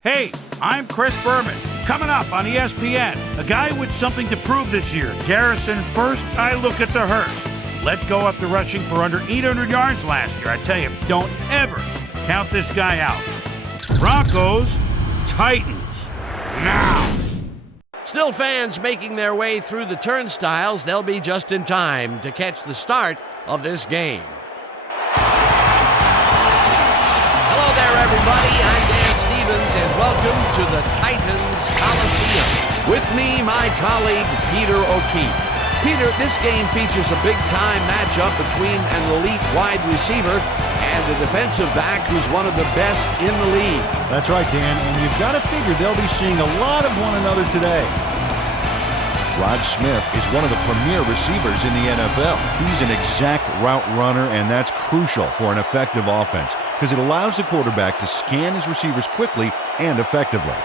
Hey, I'm Chris Berman. Coming up on ESPN, a guy with something to prove this year. Garrison first, I look at the Hurst. Let go after rushing for under 800 yards last year. I tell you, don't ever count this guy out. Broncos, Titans, now. Still fans making their way through the turnstiles. They'll be just in time to catch the start of this game. Hello there, everybody. I'm Dan Stevens, and welcome to the Titans Coliseum. With me, my colleague, Peter O'Keefe. Peter, this game features a big-time matchup between an elite wide receiver and a defensive back who's one of the best in the league. That's right, Dan, and you've got to figure they'll be seeing a lot of one another today. Rod Smith is one of the premier receivers in the NFL. He's an exact route runner, and that's crucial for an effective offense because it allows the quarterback to scan his receivers quickly and effectively.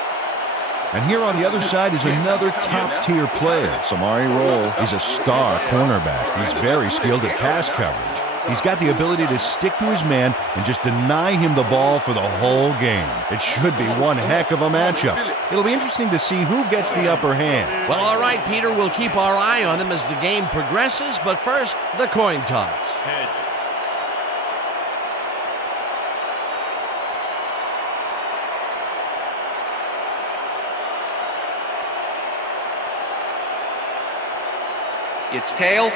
And here on the other side is another top-tier player. Samari Rolle is a star cornerback. He's very skilled at pass coverage. He's got the ability to stick to his man and just deny him the ball for the whole game. It should be one heck of a matchup. It'll be interesting to see who gets the upper hand. Well, all right, Peter, we'll keep our eye on them as the game progresses, but first, the coin toss. Heads. It's tails.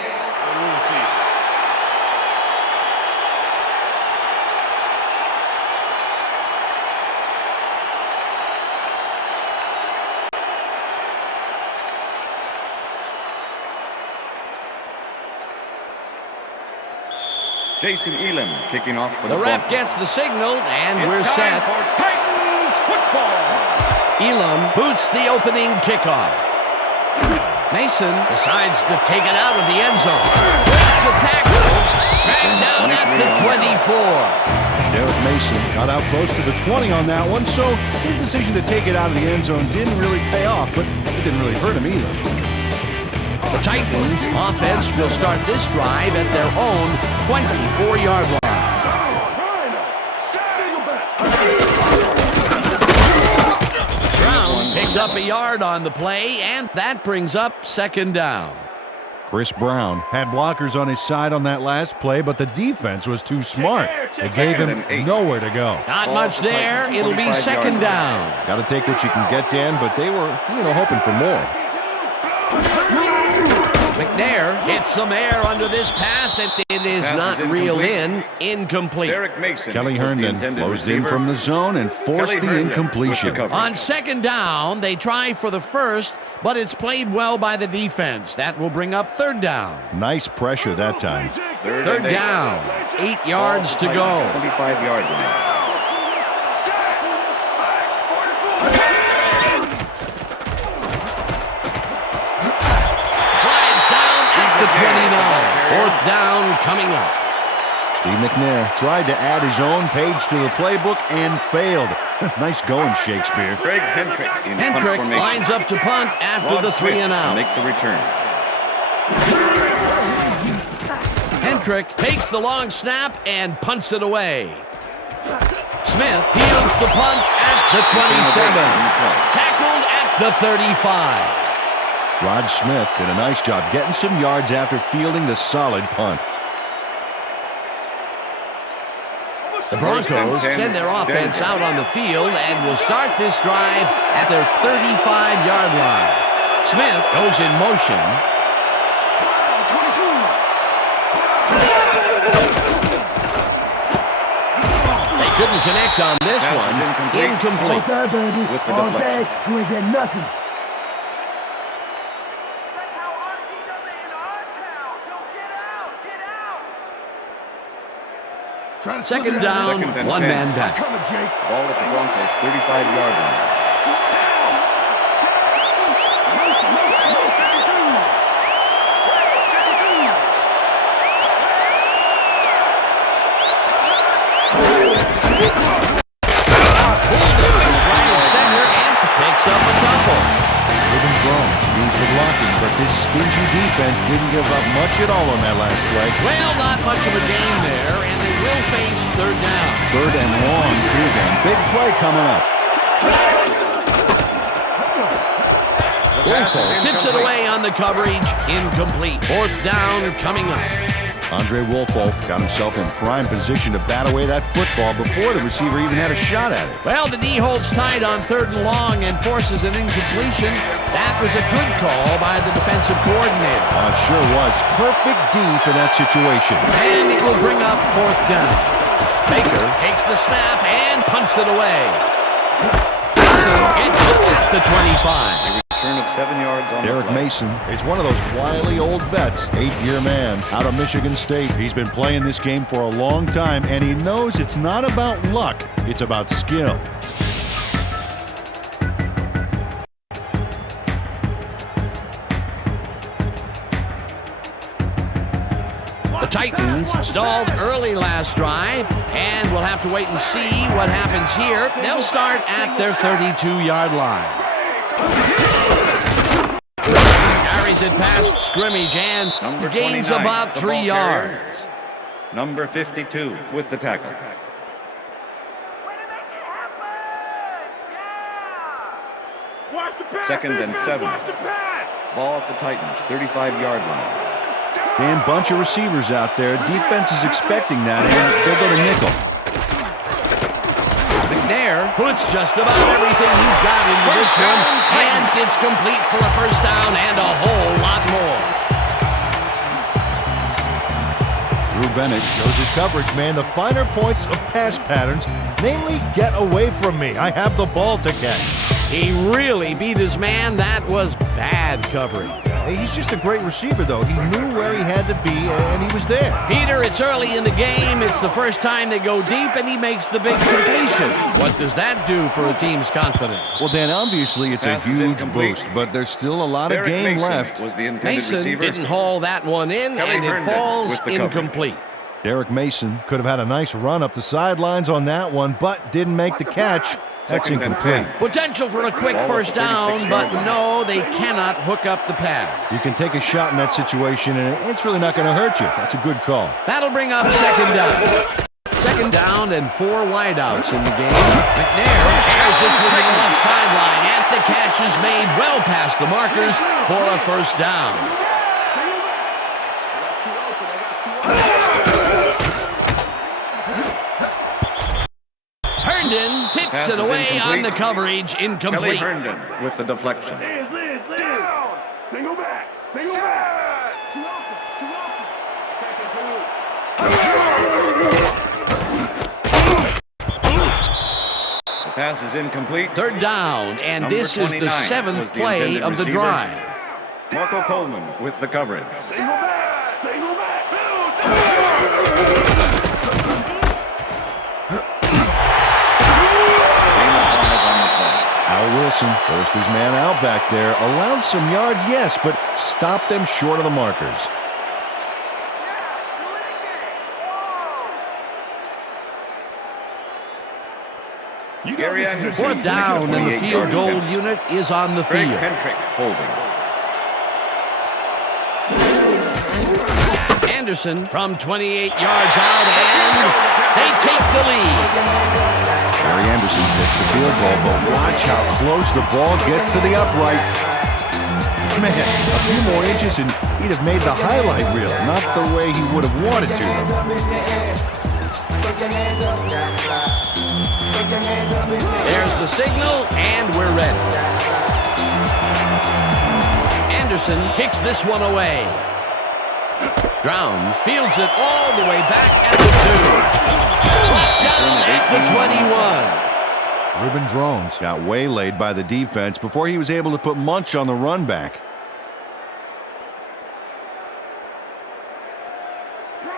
Jason Elam kicking off for the ref Broncos. gets the signal, and It's we're time set. for Titans football. Elam boots the opening kickoff. Mason decides to take it out of the end zone. Breaks the tackle. Back down at the 24. Derek Mason got out close to the 20 on that one, so his decision to take it out of the end zone didn't really pay off, but it didn't really hurt him either. The Titans offense will start this drive at their own 24-yard line. Brown picks up a yard on the play, and that brings up second down. Chris Brown had blockers on his side on that last play, but the defense was too smart. It gave him nowhere to go. Not much there. It'll be second down. Got to take what you can get, Dan, but they were, hoping for more. McNair gets some air under this pass, and it is not reeled in. Incomplete. Derek Mason Kelly was the Herndon intended closed in receiver. from the zone and forced Kelly the Herndon incompletion. with the coverage. On second down, they try for the first, but it's played well by the defense. That will bring up third down. Nice pressure that time. Third down, 8 yards to go. 25-yard line. The 29. Fourth down coming up. Steve McNair tried to add his own page to the playbook and failed. Nice going, Shakespeare. Greg Hendrick in punt Hendrick formation. lines up to punt after Rod the Smith 3 and to out. make the return. Hendrick takes the long snap and punts it away. Smith fields the punt at the 27. Tackled at the 35. Rod Smith did a nice job getting some yards after fielding the solid punt. The Broncos send their offense out on the field and will start this drive at their 35-yard line. Smith goes in motion. They couldn't connect on this Pass one. is incomplete. With the deflection. You ain't get nothing. Second down, one man back. Ball at the Broncos' 35-yard line. Bulldozes right in center and picks up a couple. Ruben Jones used the blocking, but this stingy defense didn't give up much at all on that last play. Well, not much of a gain there, and they will face third down. Third and long, too, then. Big play coming up. Wolfo tips it away on the coverage. Incomplete. Fourth down coming up. Andre Wolfo got himself in prime position to bat away that football before the receiver even had a shot at it. Well, the D holds tight on 3rd and long and forces an incompletion. That was a good call by the defensive coordinator. It sure was. Perfect D for that situation. And it will bring up 4th down. Baker takes the snap and punts it away. Mason gets it at the 25. Return of 7 yards on Derek the play. Mason is one of those wily old vets, 8-year man out of Michigan State. He's been playing this game for a long time, and he knows it's not about luck, it's about skill. The Titans stalled early last drive, and we'll have to wait and see what happens here. They'll start at their 32-yard line. Carries it past scrimmage and Number gains 29, about the 3 ball carrier. yards. Number 52 with the tackle. Second and 7. Ball at the Titans, 35-yard line. And bunch of receivers out there. Defense is expecting that, and they'll go to nickel. McNair puts just about everything he's got into this one, and it's complete for a first down and a whole lot more. Drew Bennett shows his coverage, man. The finer points of pass patterns, namely, get away from me. I have the ball to catch. He really beat his man. That was bad covering. He's just a great receiver, though. He knew where he had to be, and he was there. Peter, it's early in the game. It's the first time they go deep, and he makes the big completion. What does that do for a team's confidence? Well, Dan, obviously it's Pass a is huge incomplete. boost, but there's still a lot of Derek game Mason left. was the intended Mason receiver. didn't haul that one in, Kelly and it Herndon falls with the coverage. incomplete. Derek Mason could have had a nice run up the sidelines on that one, but didn't make the catch. That's Second and incomplete. 10. Potential for a quick Ball at first the down, 36-yard but line. no, they cannot hook up the pass. You can take a shot in that situation, and it's really not going to hurt you. That's a good call. That'll bring up 2nd down. 2nd down and 4 wideouts in the game. McNair airs this one to the left sideline, and the catch is made well past the markers for a first down. Herndon tips Pass it is away incomplete. on the coverage, Kelly incomplete. Herndon with the deflection. Single back. Single back. The pass is incomplete. 3rd down, and Number this is the 29 7th was the play intended of the receiver. drive. Marco Coleman with the coverage. Single back. Single back. Al Wilson forced his man out back there. Allowed some yards, yes, but stopped them short of the markers. Gary Anderson. 4th down, and the 28 field yard goal attempt. unit is on the Craig field. Hentrick holding. Anderson from 28 yards out, and they take the lead. Gary Anderson takes the field goal, but watch how close the ball gets to the upright. Man, a few more inches and he'd have made the highlight reel. Not the way he would have wanted to, though. There's the signal, and we're ready. Anderson kicks this one away. Drowns fields it all the way back at the 2. Down at the 21. Ruben Drones got waylaid by the defense before he was able to put Munch on the run back.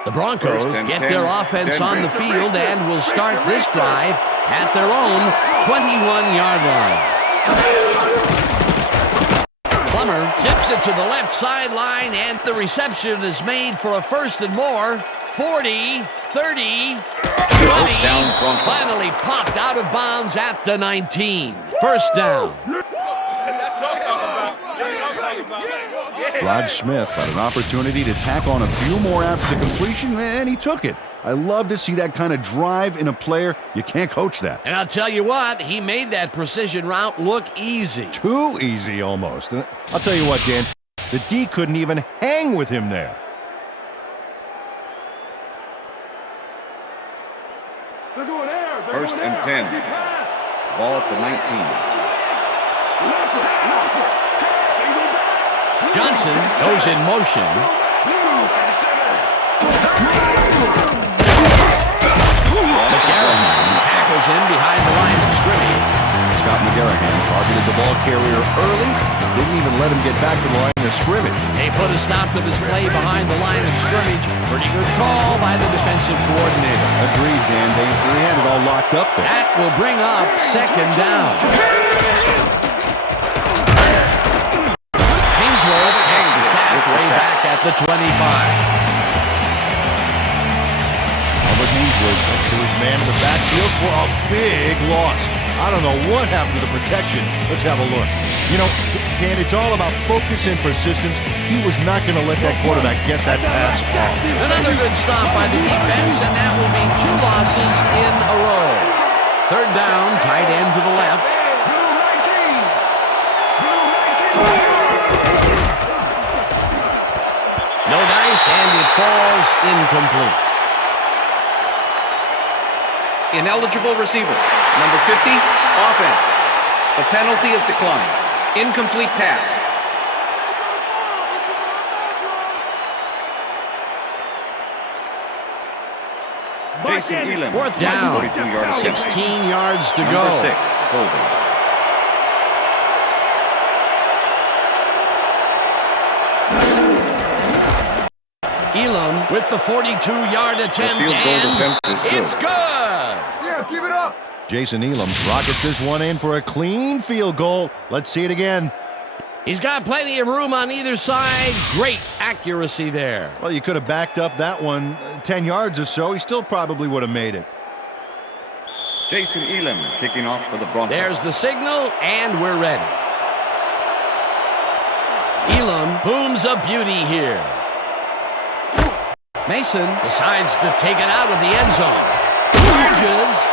The Broncos First and get 10, their offense Denver. on the field and will start this drive at their own 21-yard line. Plummer zips it to the left sideline, and the reception is made for a first and more. 40, 30, 20. down, Broncos. Finally popped out of bounds at the 19. First down. Rod Smith had an opportunity to tack on a few more after the completion, and he took it. I love to see that kind of drive in a player. You can't coach that. And I'll tell you what, he made that precision route look easy. Too easy almost. And I'll tell you what, Dan, the D couldn't even hang with him there. They're going air. They're First going and air. 10. Ball at the 19. Johnson goes in motion. McGarrahan tackles him behind the line of scrimmage. Scott McGarrahan targeted the ball carrier early. Didn't even let him get back to the line of scrimmage. They put a stop to this play behind the line of scrimmage. Pretty good call by the defensive coordinator. Agreed, Dan. They had it all locked up there. That will bring up second down. Kingsworth gets the sack way back at the 25. Albert Kingsworth gets to his man in the backfield for a big loss. I don't know what happened to the protection. Let's have a look. You know, Dan, it's all about focus and persistence. He was not going to let that quarterback get that pass off. Another good stop by the defense, and that will be 2 losses in a row. Third down, tight end to the left. No dice, and it falls incomplete. Ineligible receiver. Number 50, offense. The penalty is declined. Incomplete pass. Jason Elam. Fourth down, 42 yards. 16 yards to Number go. 6, holding. Elam with the 42-yard attempt, field goal and attempt is good. it's good. Yeah, keep it up. Jason Elam rockets this one in for a clean field goal. Let's see it again. He's got plenty of room on either side. Great accuracy there. Well, you could have backed up that one 10 yards or so. He still probably would have made it. Jason Elam kicking off for the Broncos. There's the signal, and we're ready. Elam booms a beauty here. Mason decides to take it out of the end zone. Charges.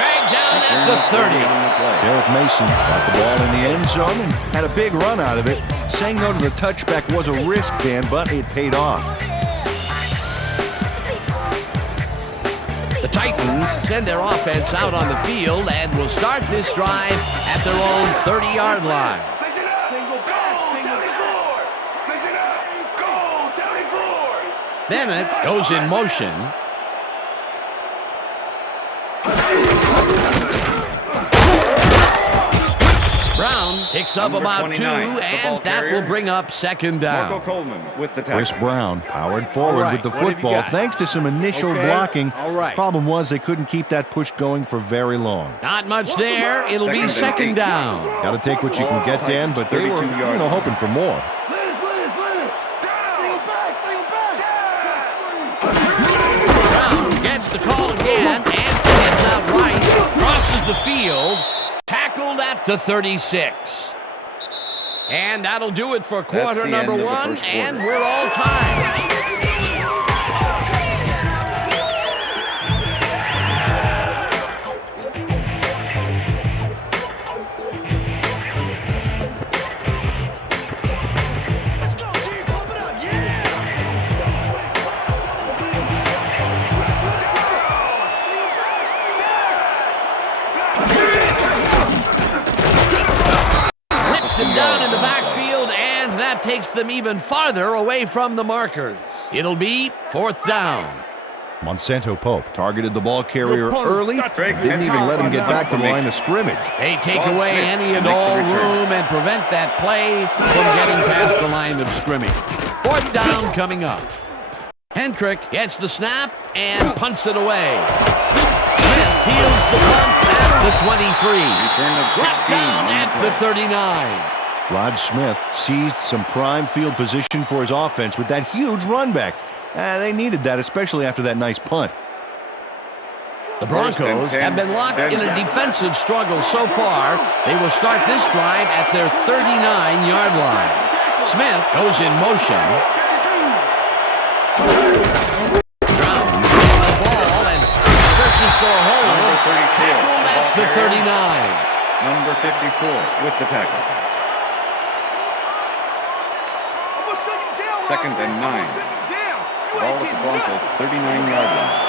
Dragged down at the 30. Derek Mason got the ball in the end zone and had a big run out of it. Saying no to the touchback was a risk, Dan, but it paid off. The Titans send their offense out on the field and will start this drive at their own 30-yard line. Fix it up. Single back. Single floor. Fix it up. Go. Down floor. Bennett goes in motion. Brown picks up Number about 29, 2, the ball and that carrier. will bring up second Marco down. Coleman with the tackle. Chris Brown powered forward All right, with the what have you football got? thanks to some initial Okay, blocking. all right. Problem was they couldn't keep that push going for very long. Not much there. It'll be Second and second 8. down. Got to take what you can get, Dan, but they were 32-yard line. hoping for more. Down. Single back. Single back. Brown gets the call again and gets out right. Crosses the field. Tackled at the 36. And that'll do it for quarter the number end of the 1, first quarter. and we're all tied. Rips him down in the backfield, and that takes them even farther away from the markers. It'll be fourth down. Monsanto Pope targeted the ball carrier early. Drake Didn't even let him get back to the line formation. of scrimmage. They take Vaughn away Smith any and make the all return. room and prevent that play from getting past the line of scrimmage. Fourth down coming up. Hendrick gets the snap and punts it away. Smith fields the punt at the 23. Return of 16 Brought down on the at play. the 39. Rod Smith seized some prime field position for his offense with that huge run back. They needed that, especially after that nice punt. The First and Broncos 10. have been locked in a Denver. defensive struggle so far. They will start this drive at their 39-yard line. Smith goes in motion. Brown gets the ball and searches for a hole. Number 34. Tackled at the 39. Number 54 with the tackle. Second and 9. Ball at the Broncos' 39-yard line.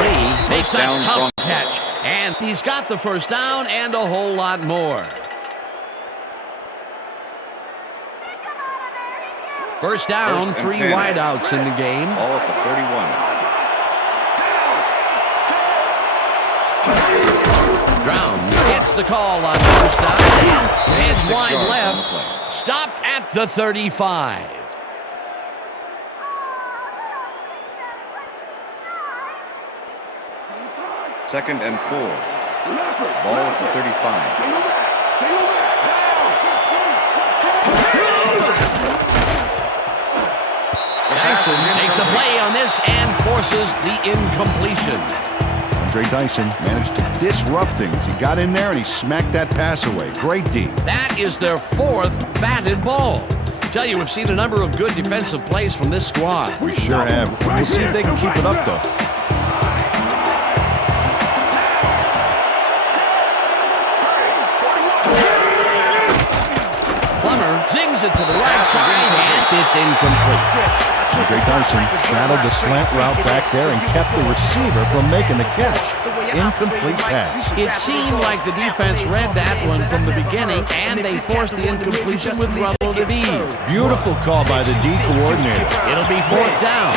Lee makes a down, tough Broncos. catch, and he's got the first down and a whole lot more. First down, First and 3 10. wideouts in the game. Ball at the 41. Brown gets the call on first down and heads 6 wide yards on the left. play. Stopped at the 35. Second and 4. Ball at the 35. Dyson makes a play on this and forces the incompletion. Andre Dyson managed to disrupt things. He got in there and he smacked that pass away. Great D. That is their 4th batted ball. Tell you, we've seen a number of good defensive plays from this squad. We sure have. We'll see if they can keep it up, though. Plummer zings it to the right side, and it's incomplete. Andre Dyson shadowed the slant route back there and kept the receiver from making the catch. Incomplete pass. It seemed like the defense read that one from the beginning, and they forced the incompletion with relative ease. Beautiful call by the D coordinator. It'll be 4th down.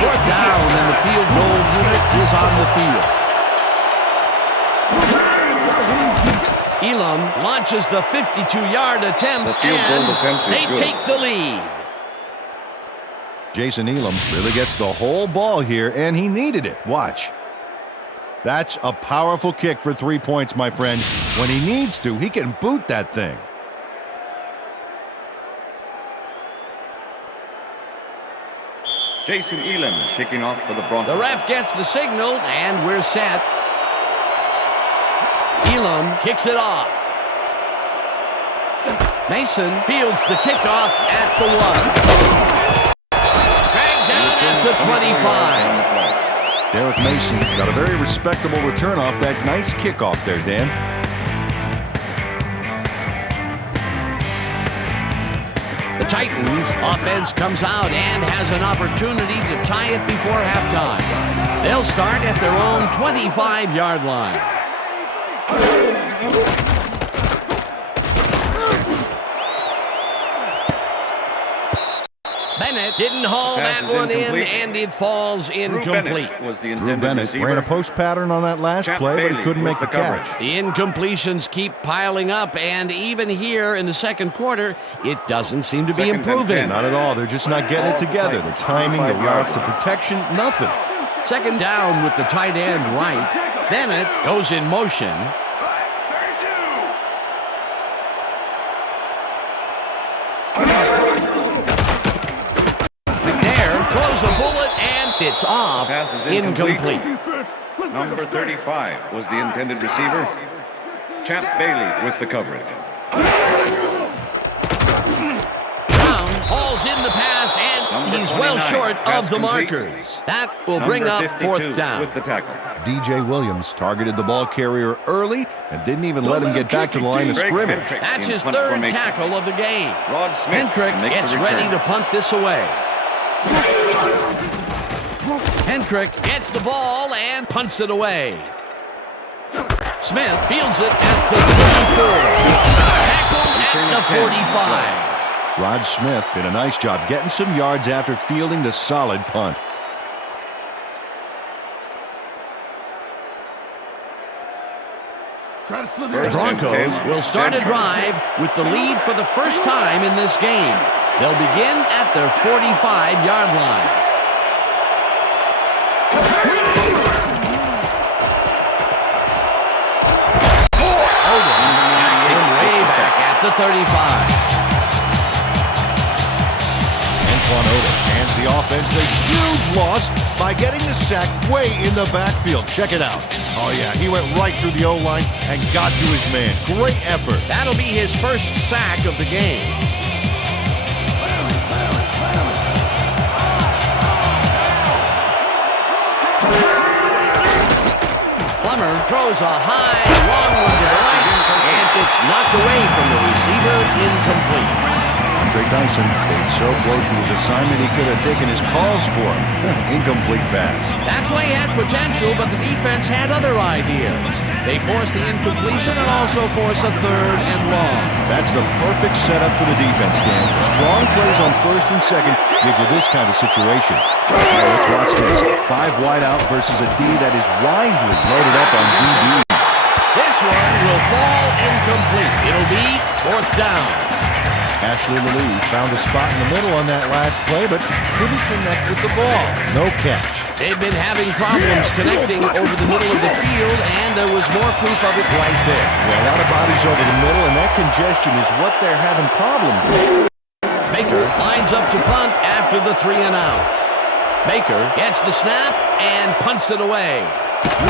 4th down, and the field goal unit is on the field. Elam launches the 52-yard attempt, The field goal and attempt is they good. take the lead. Jason Elam really gets the whole ball here, and he needed it. Watch. That's a powerful kick for 3 points, my friend. When he needs to, he can boot that thing. Jason Elam kicking off for the Broncos. The ref gets the signal, and we're set. Elam kicks it off. Mason fields the kickoff at the 1. Dragged down at the 25. Derek Mason got a very respectable return off that nice kickoff there, Dan. The Titans offense comes out and has an opportunity to tie it before halftime. They'll start at their own 25-yard line. Bennett didn't haul Pass that is one in, incomplete. and it falls Drew incomplete. Bennett was the Drew intended Bennett receiver. ran a post pattern on that last Champ play, but he Bailey couldn't with make the the coverage. catch. The incompletions keep piling up, and even here in the second quarter, it doesn't seem to be Second and improving. 10. Not at all. They're just not getting it together. The timing, the 25 routes, yards. the protection, nothing. Second down with the tight end right. Bennett goes in motion. McNair throws a bullet, and it's off. Pass is incomplete. Incomplete. Number 35 was the intended receiver. Champ Bailey with the coverage. Brown hauls in the pass, and Number he's well 29, short pass of the complete. markers. That will bring Number up 52 4th down. with the tackle. DJ Williams targeted the ball carrier early and didn't even let him get back to the line of Greg scrimmage. Hendrick That's in his punt 3rd formation. tackle of the game. Rod Smith Hendrick to make gets the return. ready to punt this away. Hendrick gets the ball and punts it away. Smith fields it at the 34. Tackled Return at of the 10. 45. Rod Smith did a nice job getting some yards after fielding the solid punt. The Broncos will start a drive with the lead for the first time in this game. They'll begin at their 45-yard line. Sacks him way back at the 35. Antoine Oda hands gives the offense a huge loss by getting the sack way in the backfield. Check it out. Oh, yeah, he went right through the O-line and got to his man. Great effort. That'll be his first sack of the game. Plummer throws a high, long one to the right, and it's knocked away from the receiver, incomplete. Andre Dyson stayed so close to his assignment he could have taken his calls for him. Incomplete pass. That play had potential, but the defense had other ideas. They forced the incompletion and also forced a third and long. That's the perfect setup for the defense, Dan. Strong plays on first and second give you this kind of situation. Now let's watch this. 5 wide out versus a D that is wisely loaded up on DBs. This one will fall incomplete. It'll be fourth down. Ashley Lalou found a spot in the middle on that last play, but couldn't connect with the ball. No catch. They've been having problems connecting over the middle of the field, and there was more proof of it right there. Yeah, a lot of bodies over the middle, and that congestion is what they're having problems with. Baker lines up to punt after the 3 and out. Baker gets the snap and punts it away.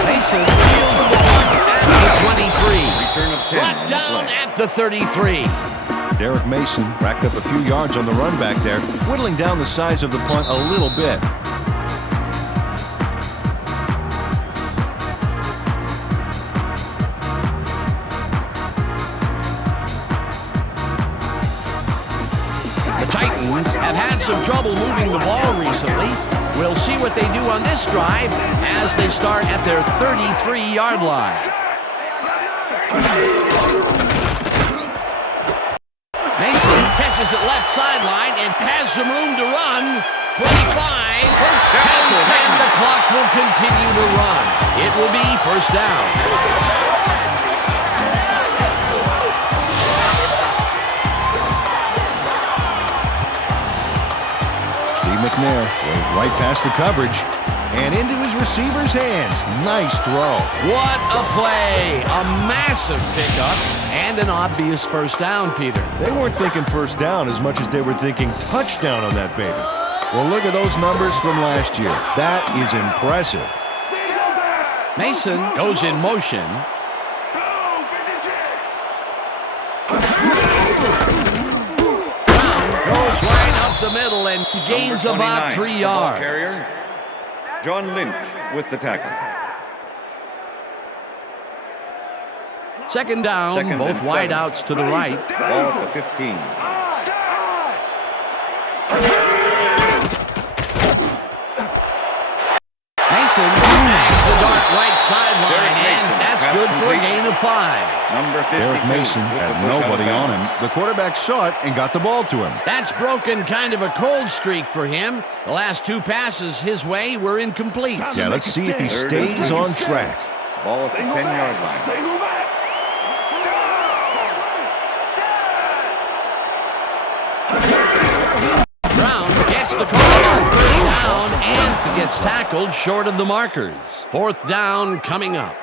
Mason fields the punt at the 23. Return of 10. Brought down at the 33. Derek Mason racked up a few yards on the run back there, whittling down the size of the punt a little bit. The Titans have had some trouble moving the ball recently. We'll see what they do on this drive as they start at their 33-yard line. Mason catches it left sideline and has some room to run. 25, first down, and the clock will continue to run. It will be first down. Steve McNair throws right past the coverage and into his receiver's hands. Nice throw. What a play. A massive pickup and an obvious first down, Peter. They weren't thinking first down as much as they were thinking touchdown on that baby. Well, look at those numbers from last year. That is impressive. Mason goes in motion. Brown goes right up the middle and gains about 3 yards. Carrier, John Lynch with the tackle. Second down, Second both and 7. wideouts to the right. Ball at the 15. Mason bags the dart right sideline, and that's good for a gain of 5. Number 52. Derek Mason had nobody on him. The quarterback saw it and got the ball to him. That's broken kind of a cold streak for him. The last 2 passes his way were incomplete. Yeah, let's see if he stays on track. Ball at the 10-yard line. Brown gets the call on first down and gets tackled short of the markers. Fourth down coming up.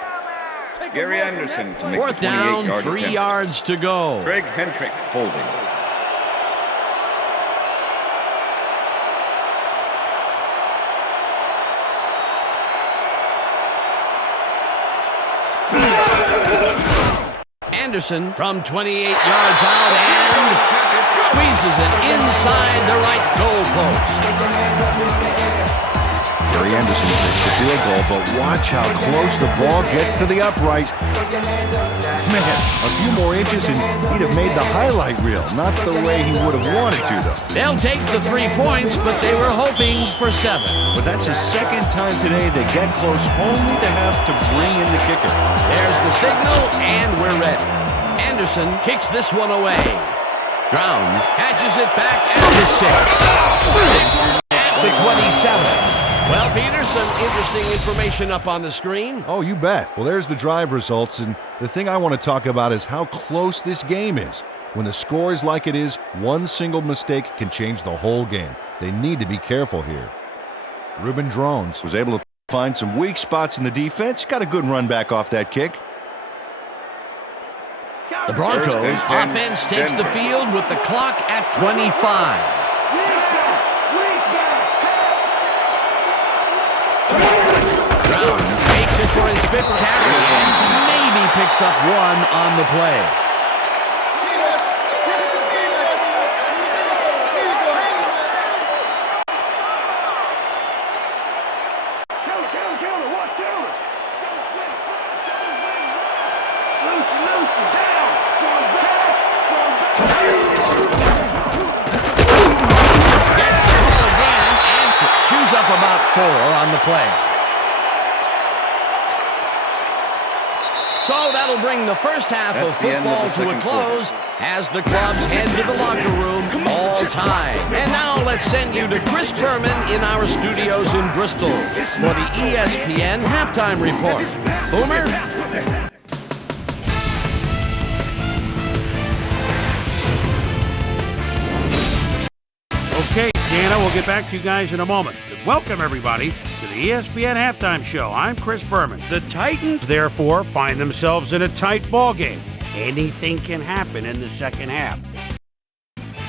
Gary Anderson to make Fourth the 28-yard down, 3 attempt. yards to go. Greg Hentrick holding. Anderson from 28 yards out and squeezes it inside the right goal post. Gary Anderson takes the field goal, but watch how close the ball gets to the upright. Man, a few more inches and he'd have made the highlight reel. Not the way he would have wanted to, though. They'll take the 3 points, but they were hoping for 7. But that's the second time today they get close, only to have to bring in the kicker. There's the signal, and we're ready. Anderson kicks this one away. Drowns catches it back at the 6. At the 27. Well, Peter, some interesting information up on the screen. Oh, you bet. Well, there's the drive results, and the thing I want to talk about is how close this game is. When the score is like it is, one single mistake can change the whole game. They need to be careful here. Ruben Drones was able to find some weak spots in the defense. Got a good run back off that kick. The Broncos offense takes the field with the clock at 25. Brown takes it for his fifth carry and maybe picks up one on the play. Up about 4 on the play. So that'll bring the first half of football to a close as the clubs head to the locker room all time. And now let's send you to Chris Berman in our studios in Bristol for the ESPN halftime report. Boomer? Okay, Dana, we'll get back to you guys in a moment. Welcome, everybody, to the ESPN Halftime Show. I'm Chris Berman. The Titans, therefore, find themselves in a tight ball game. Anything can happen in the second half.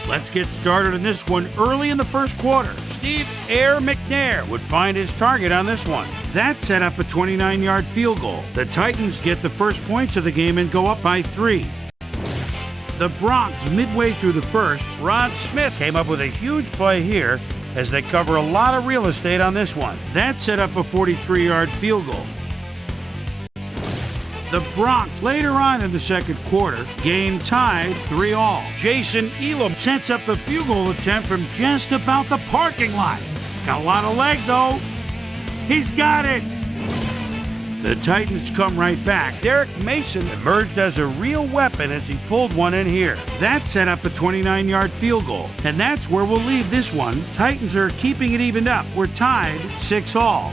Let's get started in this one early in the first quarter. Steve Air McNair would find his target on this one. That set up a 29-yard field goal. The Titans get the first points of the game and go up by 3. The Broncos, midway through the first, Rod Smith came up with a huge play here as they cover a lot of real estate on this one. That set up a 43-yard field goal. The Broncos, later on in the second quarter, game tied 3-all. Jason Elam sets up the field goal attempt from just about the parking lot. Got a lot of leg, though. He's got it. The Titans come right back. Derek Mason emerged as a real weapon as he pulled one in here. That set up a 29-yard field goal. And that's where we'll leave this one. Titans are keeping it evened up. We're tied 6-all.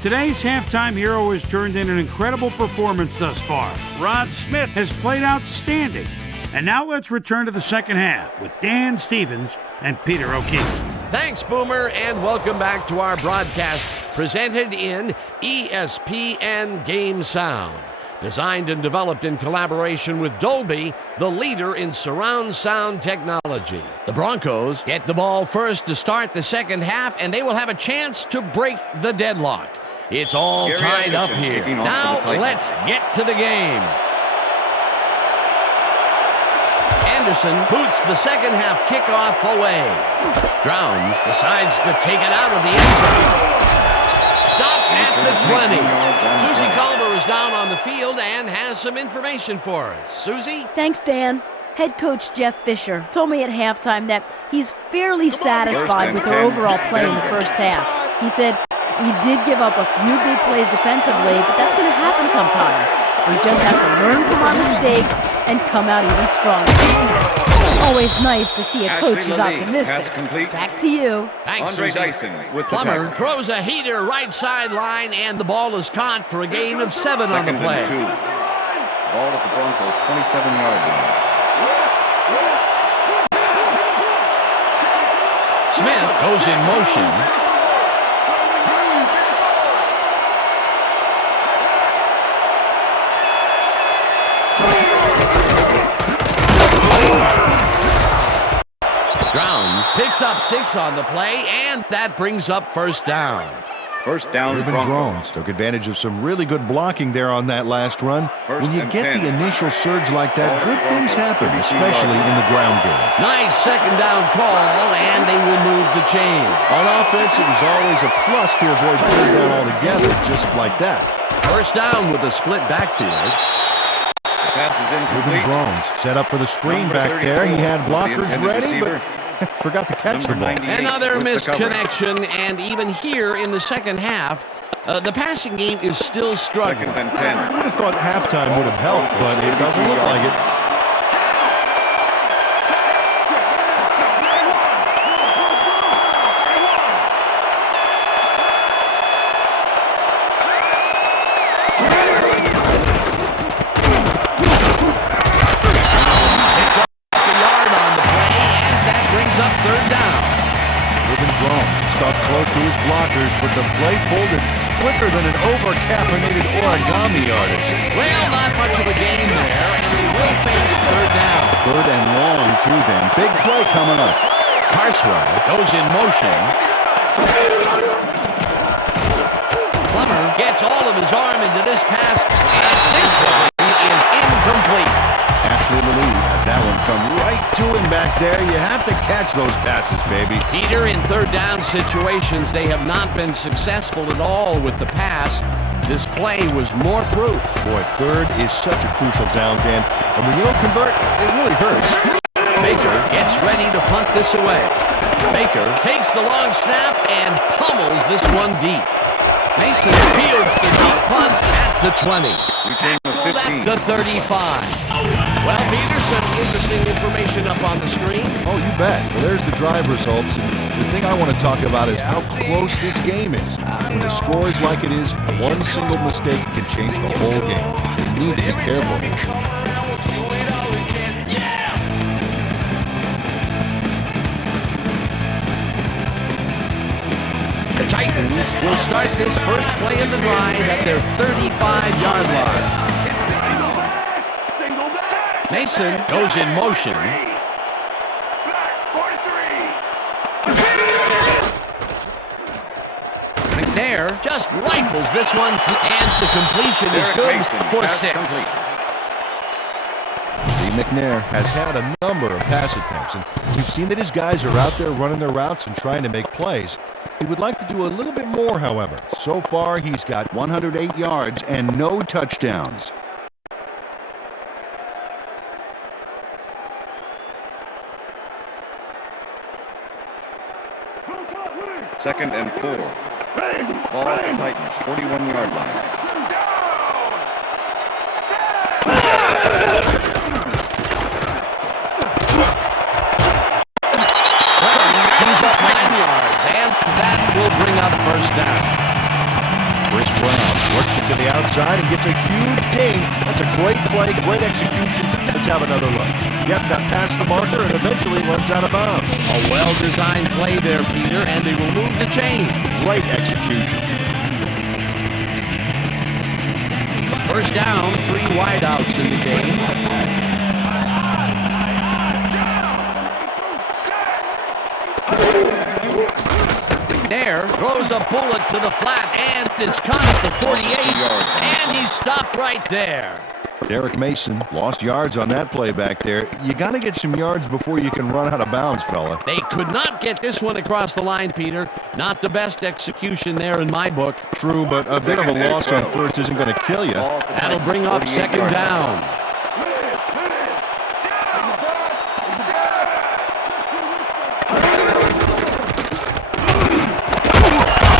Today's halftime hero has turned in an incredible performance thus far. Rod Smith has played outstanding. And now let's return to the second half with Dan Stevens and Peter O'Keefe. Thanks, Boomer, and welcome back to our broadcast presented in ESPN Game Sound. Designed and developed in collaboration with Dolby, the leader in surround sound technology. The Broncos get the ball first to start the second half, and they will have a chance to break the deadlock. It's all tied up here. Now let's get to the game. Anderson boots the second half kickoff away. Drowns decides to take it out of the end zone. Stop at the 20. Susie Culver is down on the field and has some information for us. Susie? Thanks, Dan. Head coach Jeff Fisher told me at halftime that he's fairly satisfied with their overall play in the first half. He said, "We did give up a few big plays defensively, but that's going to happen sometimes. We just have to learn from our mistakes and come out even stronger." Always nice to see a coach who's optimistic. Back to you. Thanks, Susie. Plummer throws a heater right sideline, and the ball is caught for a gain of 7 on the play. Second and 2. Ball at the Broncos' 27-yard line. Smith goes in motion. Picks up 6 on the play, and that brings up first down. First down, Broncos took advantage of some really good blocking there on that last run. When you get the initial surge like that, good things happen, especially in the ground game. Nice second down call, and they will move the chain. On offense, it was always a plus to avoid third down altogether, just like that. First down with a split backfield. The pass is incomplete. Drones set up for the screen back there. He had blockers ready, but forgot to catch the ball. Another misconnection, and even here in the second half, the passing game is still struggling. Second and 10. I would have thought halftime would have helped, but it doesn't look like it. Close to his blockers, but the play folded quicker than an over-caffeinated origami artist. Well, not much of a game there, and they will face third down. Third and long, too, then. Big play coming up. Carswell goes in motion. Plummer gets all of his arm into this pass, and this one is incomplete. Ashley Lee had that one come right to him back there. You have to catch those passes, baby. Peter, in third down situations, they have not been successful at all with the pass. This play was more proof. Boy, third is such a crucial down, Dan. And when you don't convert, it really hurts. Baker gets ready to punt this away. Baker takes the long snap and pummels this one deep. Mason fields the deep punt at the 20. Tackled at the 35. Well, Peter, some interesting information up on the screen. Oh, you bet. Well, there's the drive results. And the thing I want to talk about is how close this game is. When the score is like it is, one single mistake can change the whole game. You need to be careful. The Titans will start this first play of the drive at their 35-yard line. Mason goes in motion. McNair just rifles this one, and the completion is good for 6. Steve McNair has had a number of pass attempts, and we've seen that his guys are out there running their routes and trying to make plays. He would like to do a little bit more, however. So far, he's got 108 yards and no touchdowns. Second and 4. Ball at the Titans, 41-yard line. Chews up 9 yards, and that will bring up first down. Chris Brown works it to the outside and gets a huge gain. That's a great play, great execution. Let's have another look. Yep, got past the marker and eventually runs out of bounds. A well-designed play there, Peter, and they will move the chain. Great execution. First down, 3 wideouts in the game. McNair throws a bullet to the flat, and it's caught at the 48, and he's stopped right there. Derek Mason lost yards on that play back there. You got to get some yards before you can run out of bounds, fella. They could not get this one across the line, Peter. Not the best execution there in my book. True, but a bit of a loss on first isn't going to kill you. That'll bring up second down.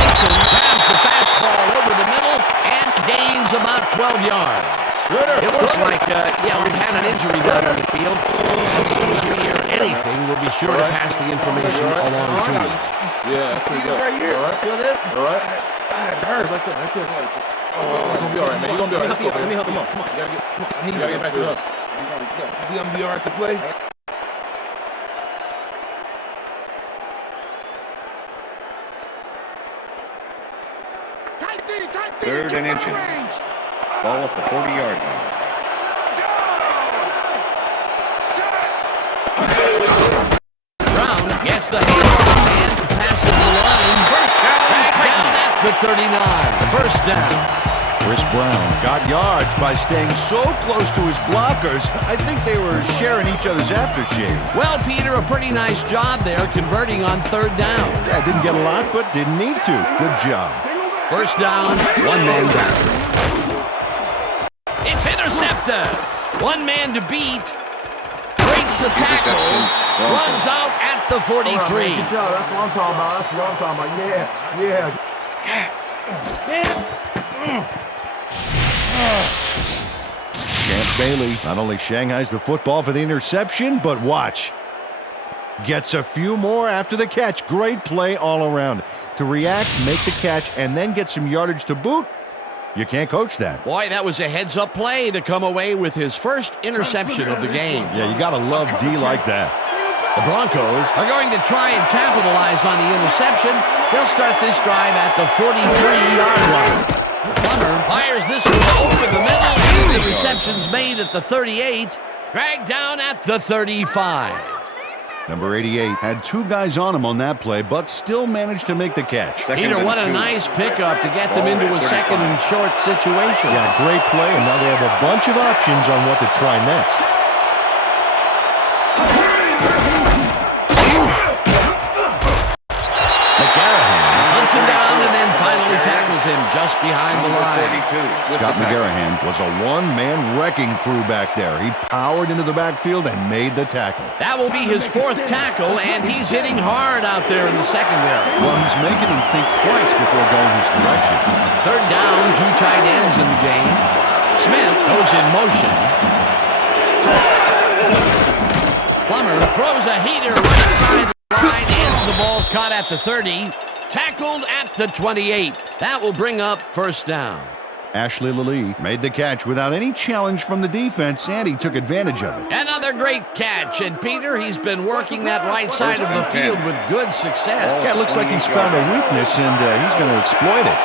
Mason grabs the fastball over the middle and gains about 12 yards. It looks like, we've had an injury down on the field. As soon as we hear anything, we'll be sure to pass the information along to you. Yeah, that's pretty good. Right here. All right, feel this? All right. It hurts. Right there. Oh, you're going to be all right, man. You're going to be all right. Let me help you. Come on. You got to get back to us. You going to be all right to play? Third and inches. Ball at the 40-yard line. Brown gets the handoff and passes the line. First down, down at the 39. First down. Chris Brown got yards by staying so close to his blockers. I think they were sharing each other's aftershave. Well, Peter, a pretty nice job there converting on third down. Yeah, didn't get a lot, but didn't need to. Good job. First down, 1 man down. It's intercepted. 1 man to beat. Breaks a tackle. Runs out at the 43. Good job. That's what I'm talking about. Yeah. Champ Bailey not only shanghais the football for the interception, but watch. Gets a few more after the catch. Great play all around. To react, make the catch, and then get some yardage to boot. You can't coach that. Boy, that was a heads-up play to come away with his first interception of the game. Yeah, you got to love D like that. The Broncos are going to try and capitalize on the interception. They'll start this drive at the 43-yard line. Plummer fires this one over the middle, and the reception's made at the 38, dragged down at the 35. Number 88 had two guys on him on that play, but still managed to make the catch. Peter, what a nice pickup to get them into a second and short situation. Yeah, great play, and now they have a bunch of options on what to try next. Hunts him down and then finally tackles him just behind the line. Scott McGarrahan was a one-man wrecking crew back there. He powered into the backfield and made the tackle. That will be his fourth tackle, and he's hitting hard out there in the secondary. Well, he's making him think twice before going his direction. Third down, two tight ends in the game. Smith goes in motion. Plummer throws a heater right side of the line, and the ball's caught at the 30. Tackled at the 28. That will bring up first down. Ashley Lilly made the catch without any challenge from the defense, and he took advantage of it. Another great catch, and Peter, he's been working that right side of the field with good success. Yeah, it looks like he's found a weakness, and he's going to exploit it.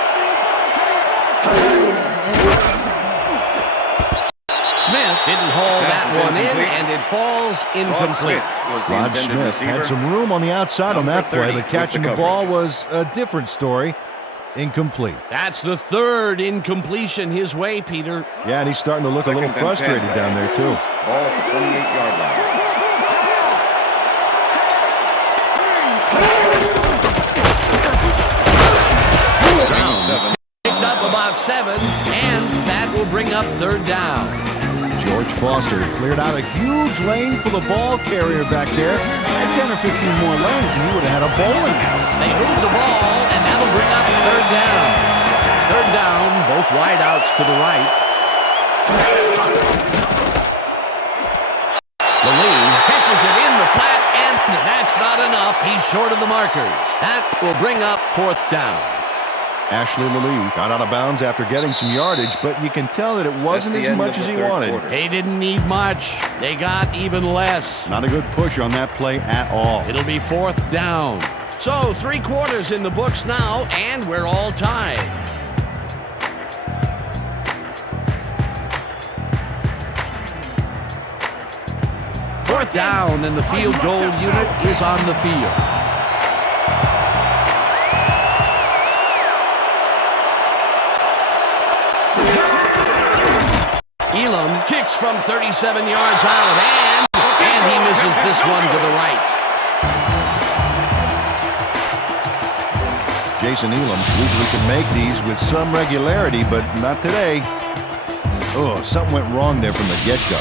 Smith didn't hold that one in, and it falls incomplete. Rod Smith had some room on the outside on that play, but catching the ball was a different story. Incomplete. That's the third incompletion his way, Peter. Yeah, and he's starting to look a little frustrated down there, too. Ball at the 28-yard line. Brown picked up about 7, and that will bring up third down. George Foster cleared out a huge lane for the ball carrier back there. Had 10 or 15 more lanes, and he would have had a bowling alley. They move the ball, and that'll bring up third down. Third down, both wideouts to the right. Lilly catches it in the flat, and that's not enough. He's short of the markers. That will bring up fourth down. Ashley Lilly got out of bounds after getting some yardage, but you can tell that it wasn't as much as he wanted. They didn't need much. They got even less. Not a good push on that play at all. It'll be fourth down. So 3 quarters in the books now, and we're all tied. Fourth down, and the field goal unit is on the field. Elam kicks from 37 yards out, and he misses this one to the right. Jason Elam usually can make these with some regularity, but not today. Oh, something went wrong there from the get-go.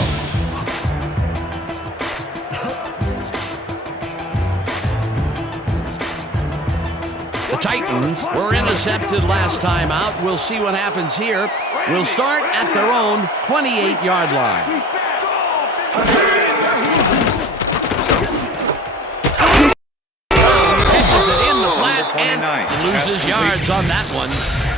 The Titans were intercepted last time out. We'll see what happens here. We'll start at their own 28-yard line. Brown catches it in the flat and loses yards on that one.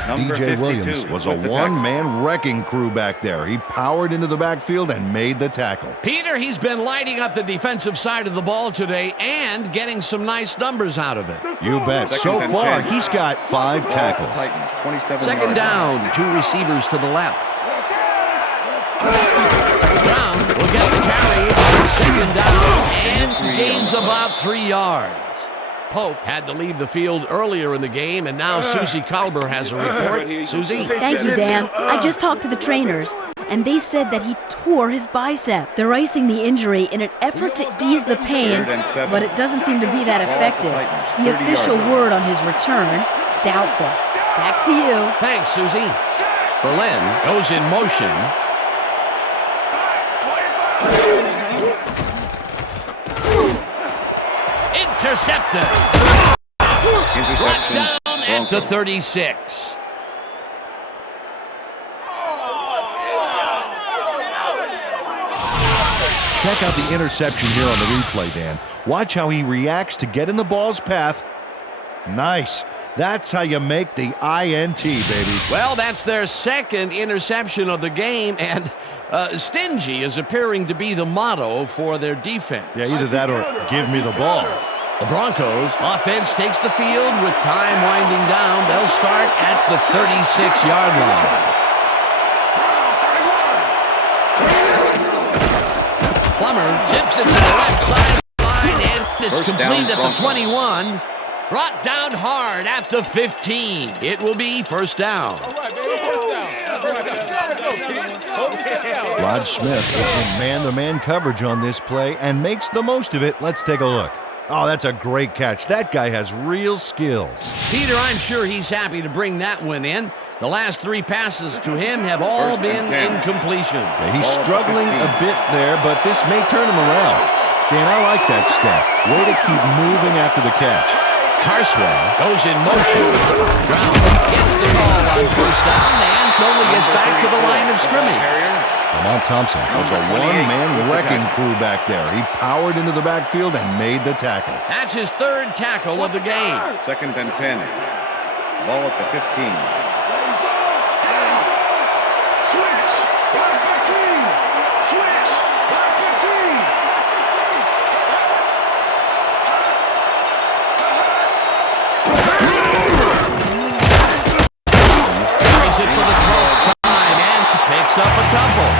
DJ Williams was a one-man wrecking crew back there. He powered into the backfield and made the tackle. Peter, he's been lighting up the defensive side of the ball today and getting some nice numbers out of it. You bet. So far, he's got 5 tackles. Second down, 2 receivers to the left. Brown will get the carry on second down and gains about 3 yards. Pope had to leave the field earlier in the game, and now Susie Kalber has a report. Susie? Thank you, Dan. I just talked to the trainers, and they said that he tore his bicep. They're icing the injury in an effort to ease the pain, but it doesn't seem to be that effective. The official word on his return, doubtful. Back to you. Thanks, Susie. Berlin goes in motion. Intercepted. Brought down at the 36. Check out the interception here on the replay, Dan. Watch how he reacts to get in the ball's path. Nice. That's how you make the INT, baby. Well, that's their second interception of the game, and stingy is appearing to be the motto for their defense. Yeah, either that or give me the ball. The Broncos offense takes the field with time winding down. They'll start at the 36-yard line. Plummer zips it to the left side line and It's First complete down, at the Broncos. 21. Brought down hard at the 15. It will be first down. All right, baby, first down. Rod Smith is in man-to-man coverage on this play and makes the most of it. Let's take a look. Oh, that's a great catch. That guy has real skills. Peter, I'm sure he's happy to bring that one in. The last 3 passes to him have all First been and 10. incompletion. Yeah, he's Ball at the struggling 15. a bit there, but this may turn him around. Dan, I like that step. Way to keep moving after the catch. Carswell goes in motion. Brown gets the ball on first down and only gets back to the line of scrimmage. Lamont Thompson was a Number 28 one-man with the wrecking tackle. crew back there. He powered into the backfield and made the tackle. That's his 3rd tackle of the game. Second and 10. Ball at the 15. Carries it for the 12th time and picks up a couple.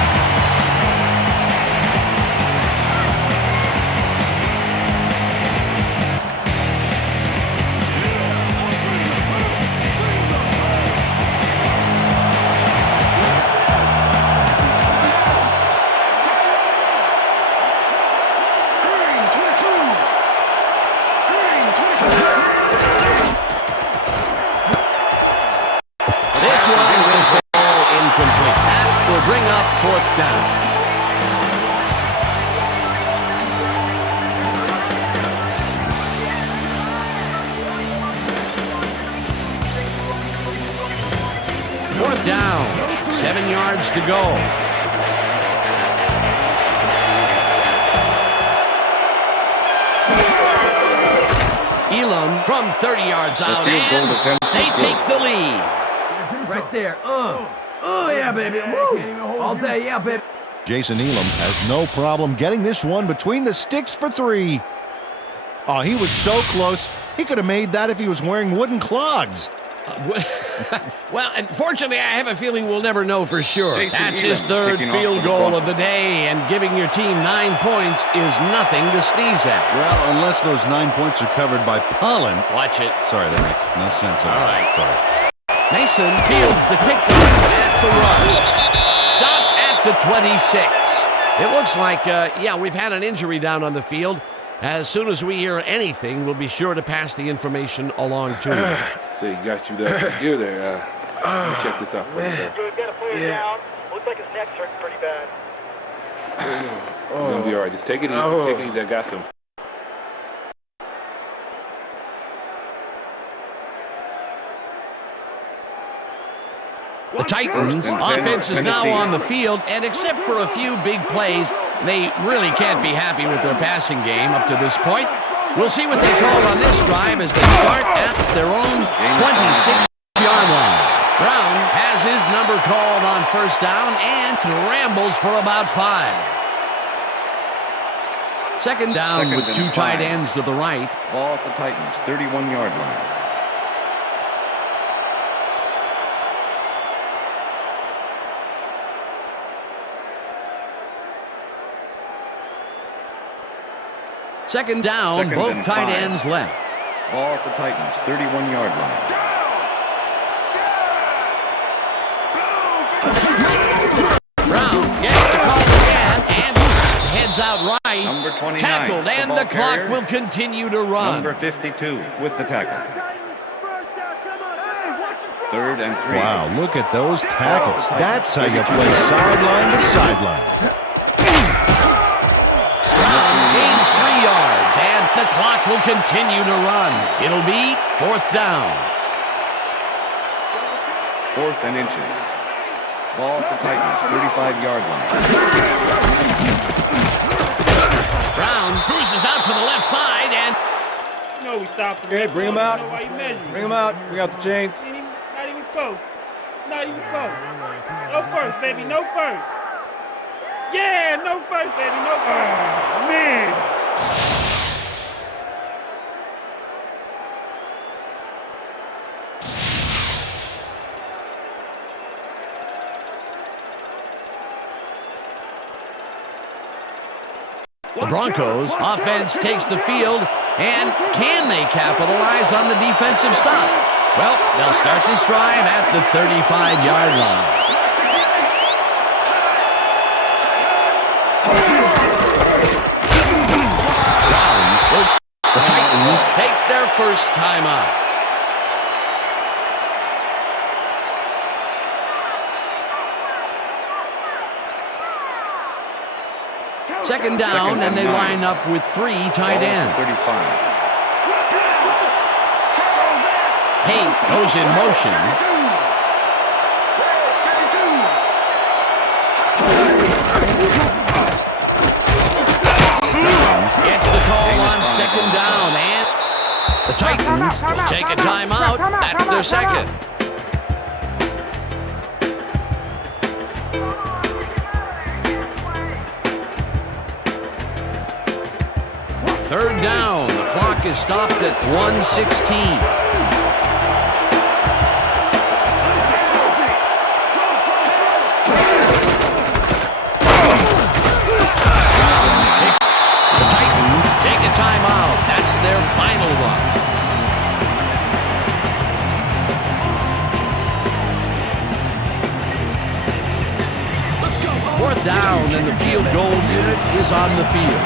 This one will fall incomplete. That will bring up 4th down. Fourth down, 7 yards to go. Elam from 30 yards out, field goal and attempt they is good. take the lead. Right there. Oh, yeah, baby. Woo. All day, yeah, baby. Jason Elam has no problem getting this one between the sticks for 3. Oh, he was so close. He could have made that if he was wearing wooden clogs. Well, unfortunately, I have a feeling we'll never know for sure. Jason That's his Elam 3rd kicking off field for the goal of Broncos. the day, and giving your team 9 points is nothing to sneeze at. Well, unless those 9 points are covered by pollen. Watch it. Sorry, that makes no sense. All right. Sorry. Mason fields the kickoff at the run. Stopped at the 26. It looks like, yeah, we've had an injury down on the field. As soon as we hear anything, we'll be sure to pass the information along to you. So you got you there. You're there. Let me check this out for you, sir. We've got a player down. Looks like his neck's hurting pretty bad. You're gonna be all right. Just take it easy. Take it easy. I got some. The Titans' offense is now on the field, and except for a few big plays, they really can't be happy with their passing game up to this point. We'll see what they call on this drive as they start at their own 26-yard line. Brown has his number called on first down and rambles for about 5. Second down Second with and 2 tight 5. ends to the right. Ball at the Titans, 31-yard line. Second down, Second both and tight 5. ends left. Ball at the Titans, 31-yard line. Brown gets the call again and heads out right. Number 29. Tackled, and ball the clock carrier. will continue to run. Number 52 with the tackle. Third and 3. Wow, look at those tackles. That's how you play sideline to sideline. Brown gains 3 yards, and the clock will continue to run. It'll be 4th down. 4th and inches. Ball at the Titans, 35-yard line. Brown cruises out to the left side, and No, we stopped him. Okay, bring him out. I don't know why you measured. Bring him out. Bring out the chains. Not even close. Not even close. No first, baby. No first. Yeah, no first, baby. No first. Man. The Broncos offense takes the field, and can they capitalize on the defensive stop? Well, they'll start this drive at the 35-yard line. The Titans take their first timeout. Second down, and they line up with 3 tight ends. 35. Hayes goes in motion. Gets the call on second down, and the Titans will take a timeout. That's their second. Third down. The clock is stopped at 1:16. The Titans take a timeout. That's their final one. Fourth down, and the field goal unit is on the field.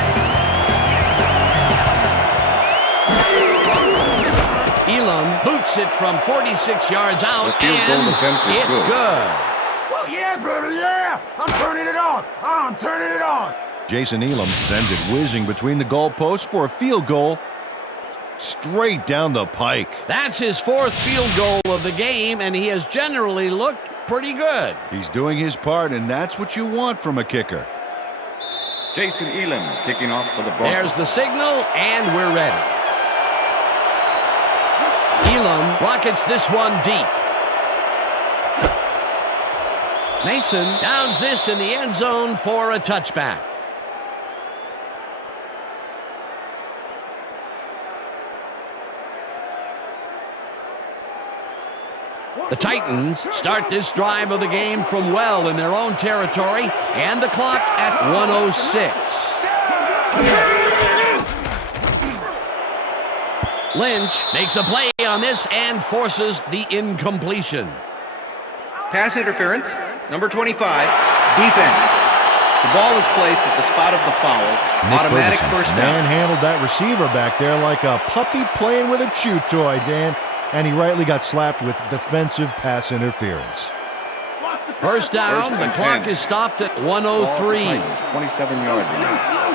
Elam boots it from 46 yards out, The field goal and attempt is it's good. Well, yeah, brother, yeah. I'm turning it on. I'm turning it on. Jason Elam sends it whizzing between the goalposts for a field goal straight down the pike. That's his 4th field goal of the game, and he has generally looked pretty good. He's doing his part, and that's what you want from a kicker. Jason Elam kicking off for the Broncos. There's the signal, and we're ready. Elam rockets this one deep. Mason downs this in the end zone for a touchback. The Titans start this drive of the game from well in their own territory, and the clock at 1:06. Lynch makes a play on this and forces the incompletion. Pass interference, number 25, defense. The ball is placed at the spot of the foul. Automatic first down. Manhandled that receiver back there like a puppy playing with a chew toy, Dan. And he rightly got slapped with defensive pass interference. First down, the clock 10. is stopped at 1:03. 27-yard line.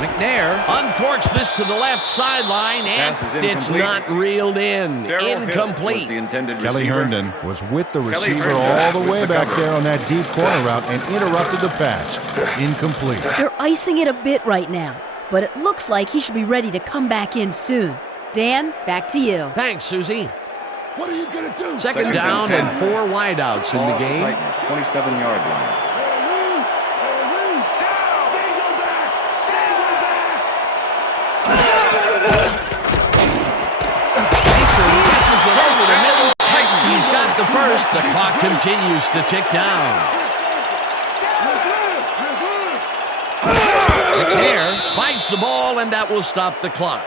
McNair uncorks this to the left sideline, and Pass is it's incomplete. not reeled in. Darrell Hill was Incomplete. the intended Kelly receiver. Herndon was with the receiver Herndon all the with way the back cover. there on that deep corner route and interrupted the pass. Incomplete. They're icing it a bit right now, but it looks like he should be ready to come back in soon. Dan, back to you. Thanks, Susie. What are you going to do? Second down 10. and 4 wideouts in Ball the at the game. Titans, 27-yard line. Mason catches it over the middle. He's got the first. The clock continues to tick down. McNair spikes the ball, and that will stop the clock.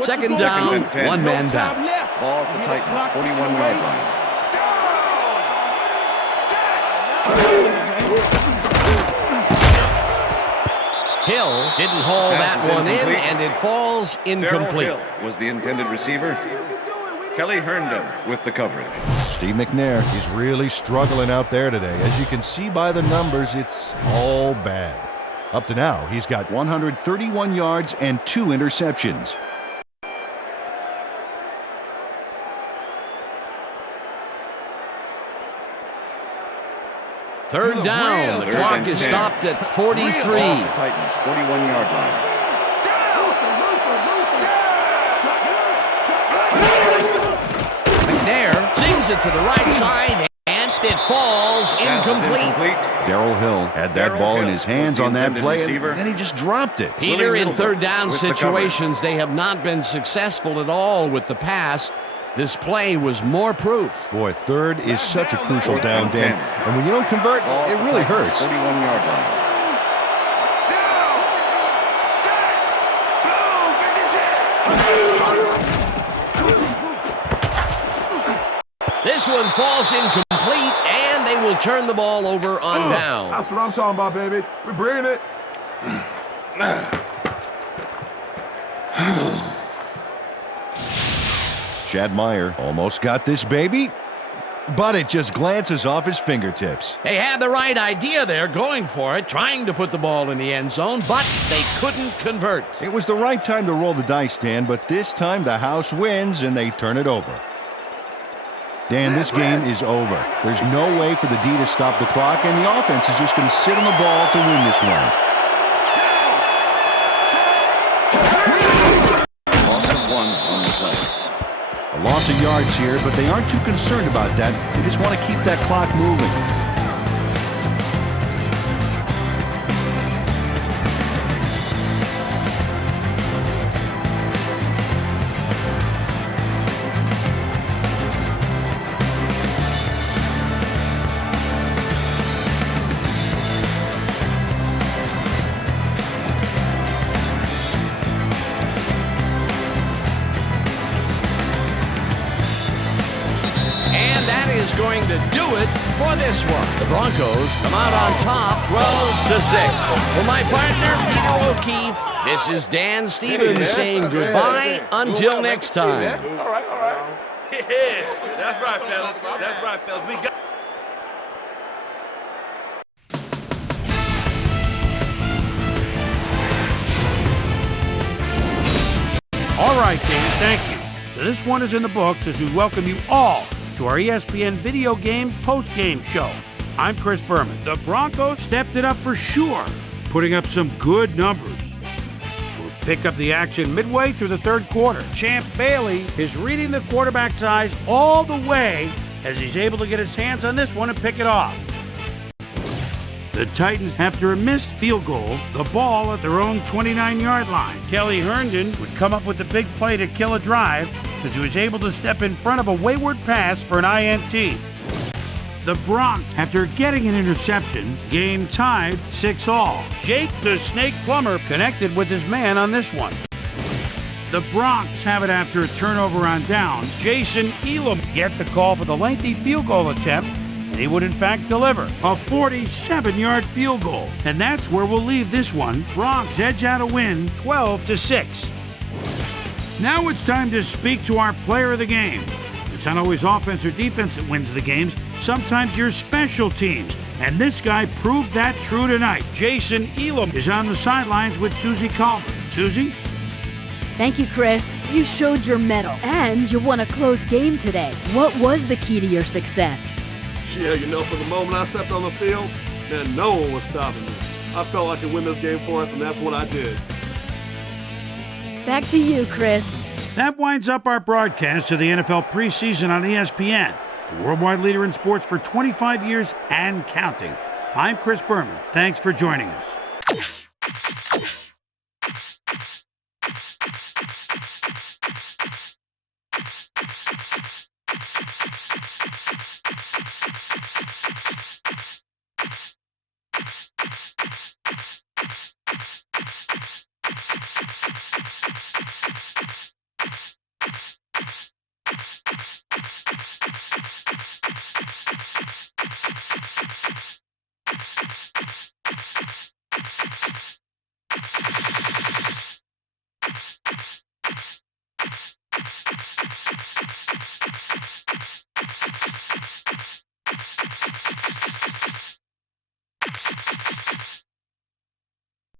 Second down, 10. one man down. Ball at the Titans, 41-yard line. Hill didn't haul Pass that is one in, incomplete. and it falls incomplete. Darrell Hill was the intended receiver. Kelly Herndon with the coverage. Steve McNair is really struggling out there today. As you can see by the numbers, it's all bad. Up to now, he's got 131 yards and 2 interceptions. Third down. The clock is stopped at 43. Titans, 41-yard line. McNair sings it to the right side, and It falls incomplete. Darrell Hill had that ball in his hands on that play, and then he just dropped it. Peter, in third down situations, they have not been successful at all with the pass. This play was more proof. Boy, third is such a crucial down, Dan. And when you don't convert, it really hurts. 41-yard line. This one falls incomplete, and they will turn the ball over on down. That's what I'm talking about, baby. We're bringing it. Chad Meyer almost got this baby, but it just glances off his fingertips. They had the right idea there, going for it, trying to put the ball in the end zone, but they couldn't convert. It was the right time to roll the dice, Dan, but this time the house wins and they turn it over. Dan, this game is over. There's no way for the D to stop the clock, and the offense is just going to sit on the ball to win this one. Loss of 1 on the play. A loss of yards here, but they aren't too concerned about that. They just want to keep that clock moving. Going to do it for this one. The Broncos come out on top 12-6. For my partner, Peter O'Keefe, this is Dan Stevens saying goodbye until next time. All right. Yeah, that's right, fellas. That's right, fellas. We got. All right, Dan, thank you. So this one is in the books as we welcome you all to our ESPN Video Games post-game show. I'm Chris Berman. The Broncos stepped it up for sure, putting up some good numbers. We'll pick up the action midway through the third quarter. Champ Bailey is reading the quarterback's eyes all the way as he's able to get his hands on this one and pick it off. The Titans, after a missed field goal, the ball at their own 29-yard line. Kelly Herndon would come up with the big play to kill a drive as he was able to step in front of a wayward pass for an INT. The Broncos, after getting an interception, game tied 6-all. Jake the Snake Plumber connected with his man on this one. The Broncos have it after a turnover on downs. Jason Elam get the call for the lengthy field goal attempt, and he would in fact deliver a 47-yard field goal. And that's where we'll leave this one. Broncos edge out a win 12-6. Now it's time to speak to our player of the game. It's not always offense or defense that wins the games. Sometimes your special teams. And this guy proved that true tonight. Jason Elam is on the sidelines with Susie Coleman. Susie? Thank you, Chris. You showed your mettle, and you won a close game today. What was the key to your success? Yeah, from the moment I stepped on the field, then no one was stopping me. I felt I could win this game for us, and that's what I did. Back to you, Chris. That winds up our broadcast of the NFL preseason on ESPN, the worldwide leader in sports for 25 years and counting. I'm Chris Berman. Thanks for joining us.